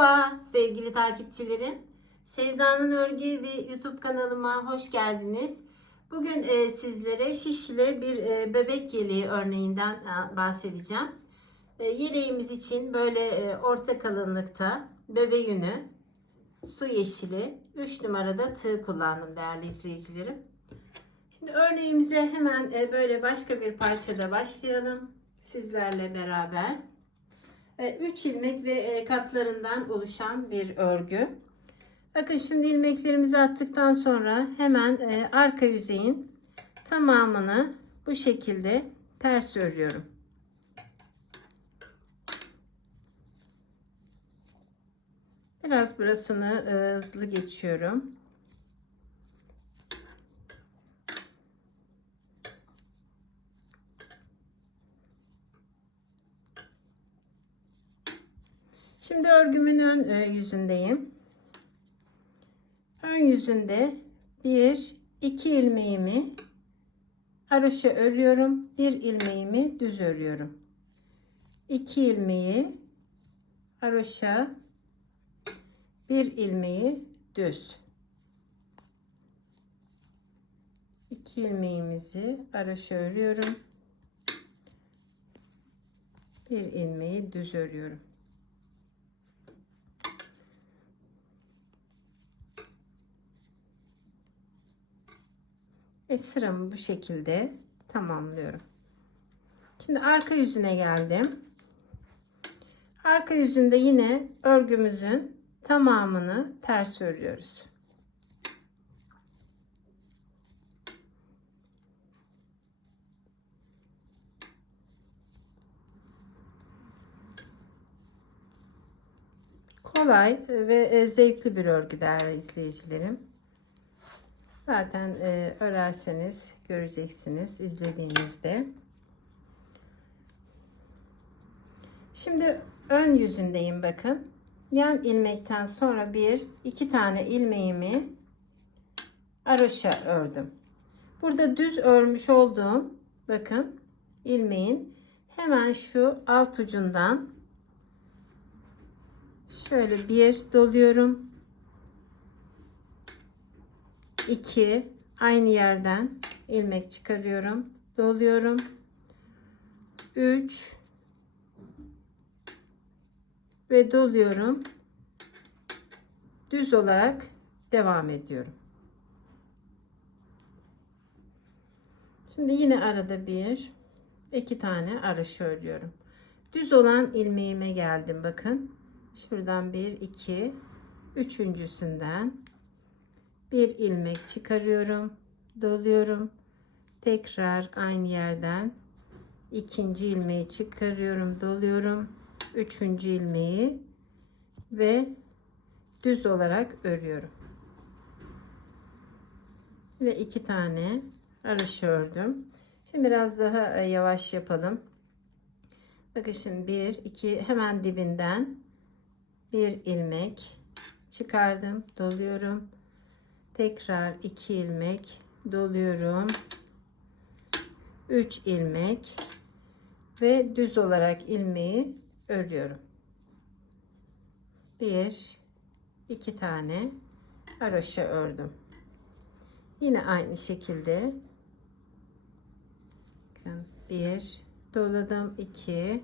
Merhaba sevgili takipçilerim. Sevda'nın Örgü ve YouTube kanalıma hoş geldiniz. Bugün e, sizlere şişli bir e, bebek yeleği örneğinden e, bahsedeceğim. Yeleğimiz için böyle orta kalınlıkta bebe yünü, su yeşili, 3 numarada tığ kullandım değerli izleyicilerim. Şimdi örneğimize hemen böyle başka bir parçada başlayalım sizlerle beraber. 3 ilmek ve e, katlarından oluşan bir örgü. Bakın şimdi ilmeklerimizi attıktan sonra hemen e, arka yüzeyin tamamını bu şekilde ters örüyorum. Biraz burasını e, hızlı geçiyorum. Şimdi örgümün ön e, yüzündeyim. Ön yüzünde bir iki ilmeğimi haroşa örüyorum. Bir ilmeğimi düz örüyorum. İki ilmeği haroşa bir ilmeği düz. İki ilmeğimizi haroşa örüyorum. Bir ilmeği düz örüyorum. Ve sıramı bu şekilde tamamlıyorum. Şimdi arka yüzüne geldim. Arka yüzünde yine örgümüzün tamamını ters örüyoruz. Kolay ve zevkli bir örgü değerli izleyicilerim. Zaten e, örerseniz göreceksiniz izlediğinizde. Şimdi ön yüzündeyim bakın. Yan ilmekten sonra bir iki tane ilmeğimi aroşa ördüm. Burada düz örmüş olduğum bakın ilmeğin hemen şu alt ucundan şöyle bir doluyorum 2 aynı yerden ilmek çıkarıyorum. Doluyorum. 3 ve doluyorum. Düz olarak devam ediyorum. Şimdi yine arada bir iki tane araş örüyorum düz olan ilmeğime geldim bakın. Şuradan bir iki. Üçüncüsünden bir ilmek çıkarıyorum doluyorum. Tekrar aynı yerden ikinci ilmeği çıkarıyorum doluyorum. Üçüncü ilmeği ve düz olarak örüyorum. Ve iki tane araş ördüm. Şimdi biraz daha e, yavaş yapalım. Bakın şimdi bir iki hemen dibinden bir ilmek çıkardım doluyorum tekrar 2 ilmek doluyorum. 3 ilmek ve düz olarak ilmeği örüyorum. 1 2 tane haroşa ördüm. Yine aynı şekilde 1 doladım. 2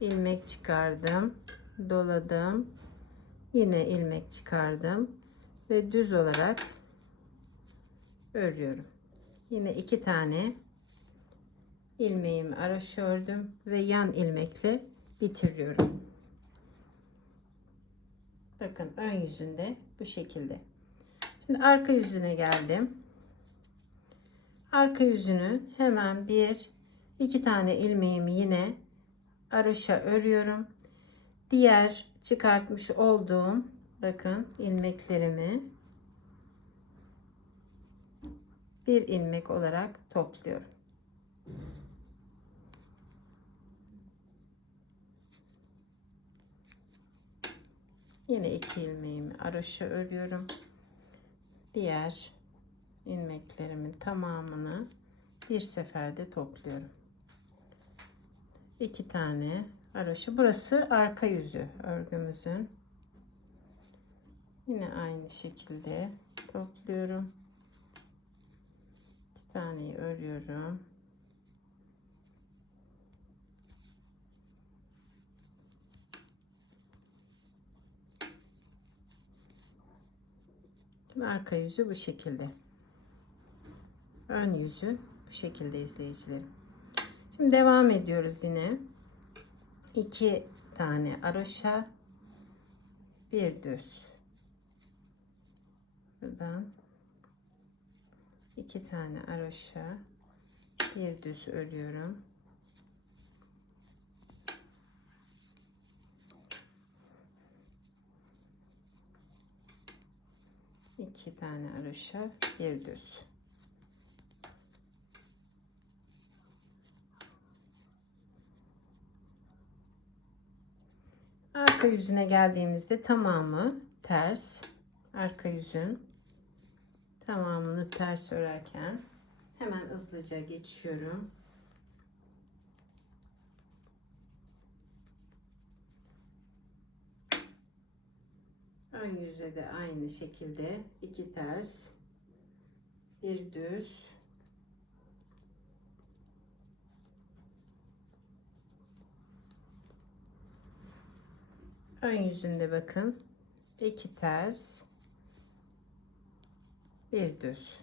ilmek çıkardım doladım. Yine ilmek çıkardım ve düz olarak örüyorum. Yine iki tane ilmeğimi araş ördüm ve yan ilmekle bitiriyorum. Bakın ön yüzünde bu şekilde. Şimdi arka yüzüne geldim. Arka yüzünü hemen bir iki tane ilmeğimi yine araşa örüyorum. Diğer çıkartmış olduğum bakın ilmeklerimi bir ilmek olarak topluyorum. Yine iki ilmeğimi araşa örüyorum. Diğer ilmeklerimin tamamını bir seferde topluyorum. İki tane araşı. Burası arka yüzü örgümüzün. Yine aynı şekilde topluyorum. İki taneyi örüyorum. Şimdi arka yüzü bu şekilde. Ön yüzü bu şekilde izleyicilerim. Şimdi devam ediyoruz yine. İki tane aroşa, bir düz. Buradan iki tane aroşa, bir düz örüyorum. iki tane aroşa, bir düz. Arka yüzüne geldiğimizde tamamı ters. Arka yüzün tamamını ters örerken hemen hızlıca geçiyorum. Ön yüze de aynı şekilde iki ters, bir düz, ön yüzünde bakın iki ters, bir düz.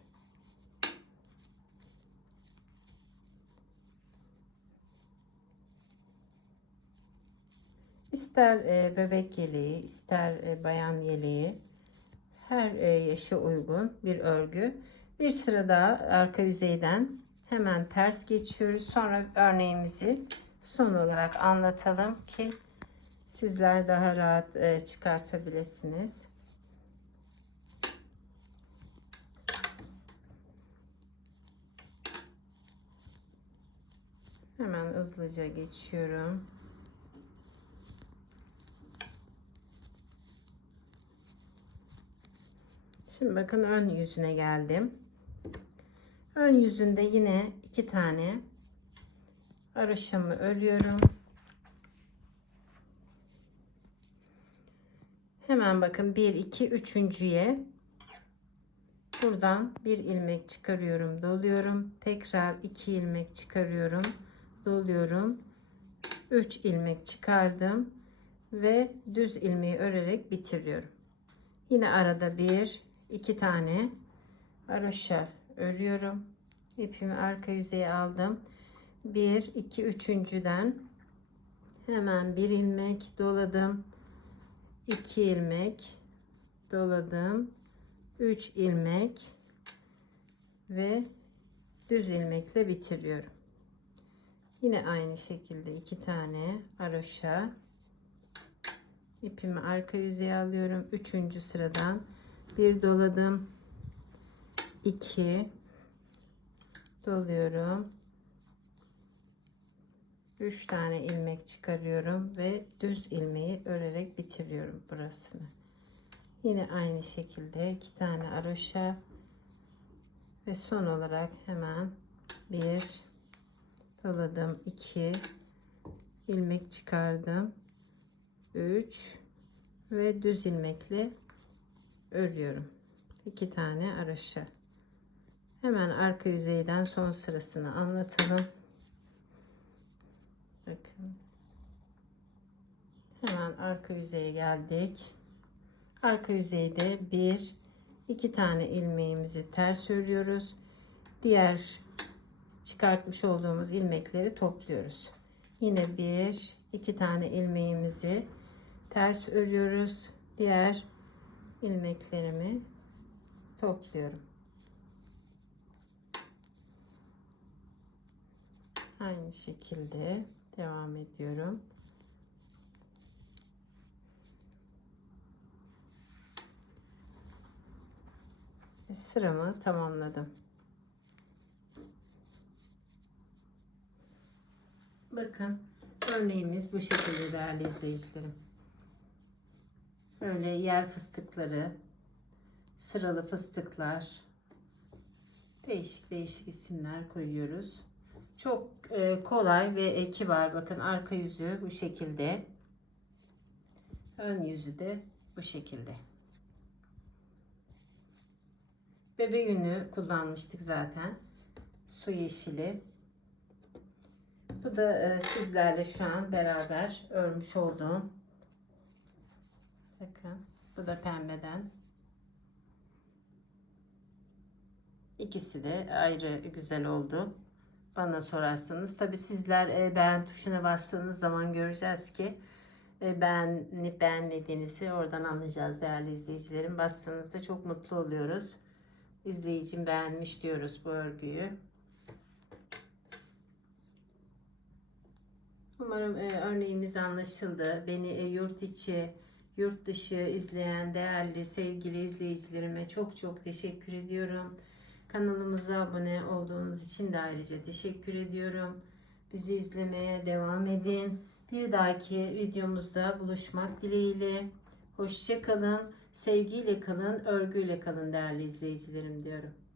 İster e, bebek yeleği, ister e, bayan yeleği, her e, yaşa uygun bir örgü. Bir sıra daha arka yüzeyden hemen ters geçiyoruz. Sonra örneğimizi son olarak anlatalım ki sizler daha rahat e, çıkartabilirsiniz. Hemen hızlıca geçiyorum. Şimdi bakın ön yüzüne geldim. Ön yüzünde yine iki tane haroşamı örüyorum. Hemen bakın 1 2 üçüncüye buradan bir ilmek çıkarıyorum, doluyorum. Tekrar iki ilmek çıkarıyorum, doluyorum. 3 ilmek çıkardım ve düz ilmeği örerek bitiriyorum. Yine arada bir iki tane haroşa örüyorum. İpimi arka yüzeye aldım. 1 2 üçüncüden hemen bir ilmek doladım. 2 ilmek doladım. 3 ilmek ve düz ilmekle bitiriyorum. Yine aynı şekilde iki tane haroşa ipimi arka yüzeye alıyorum. Üçüncü sıradan bir doladım. 2 doluyorum. 3 tane ilmek çıkarıyorum ve düz ilmeği örerek bitiriyorum burasını. Yine aynı şekilde iki tane aroşa ve son olarak hemen bir doladım 2 ilmek çıkardım 3 ve düz ilmekle örüyorum. iki tane aroşa. Hemen arka yüzeyden son sırasını anlatalım. Bakın. Hemen arka yüzeye geldik. Arka yüzeyde bir iki tane ilmeğimizi ters örüyoruz. Diğer çıkartmış olduğumuz ilmekleri topluyoruz. Yine bir iki tane ilmeğimizi ters örüyoruz. Diğer ilmeklerimi topluyorum. Aynı şekilde devam ediyorum. Sıramı tamamladım. Bakın örneğimiz bu şekilde değerli izleyicilerim. Böyle yer fıstıkları, sıralı fıstıklar, değişik değişik isimler koyuyoruz. Çok e, kolay ve e, kibar. Bakın arka yüzü bu şekilde. Ön yüzü de bu şekilde. Bebe yünü kullanmıştık zaten. Su yeşili. Bu da e, sizlerle şu an beraber örmüş olduğum. Bakın bu da pembeden. İkisi de ayrı güzel oldu. Bana sorarsanız. Tabi sizler e, beğen tuşuna bastığınız zaman göreceğiz ki e, beğenip beğenmediğinizi oradan anlayacağız değerli izleyicilerim. Bastığınızda çok mutlu oluyoruz. İzleyicim beğenmiş diyoruz bu örgüyü. Umarım e, örneğimiz anlaşıldı. Beni e, yurt içi, yurt dışı izleyen değerli sevgili izleyicilerime çok çok teşekkür ediyorum. Kanalımıza abone olduğunuz için de ayrıca teşekkür ediyorum. Bizi izlemeye devam edin. Bir dahaki videomuzda buluşmak dileğiyle. Hoşça kalın, sevgiyle kalın, örgüyle kalın değerli izleyicilerim diyorum.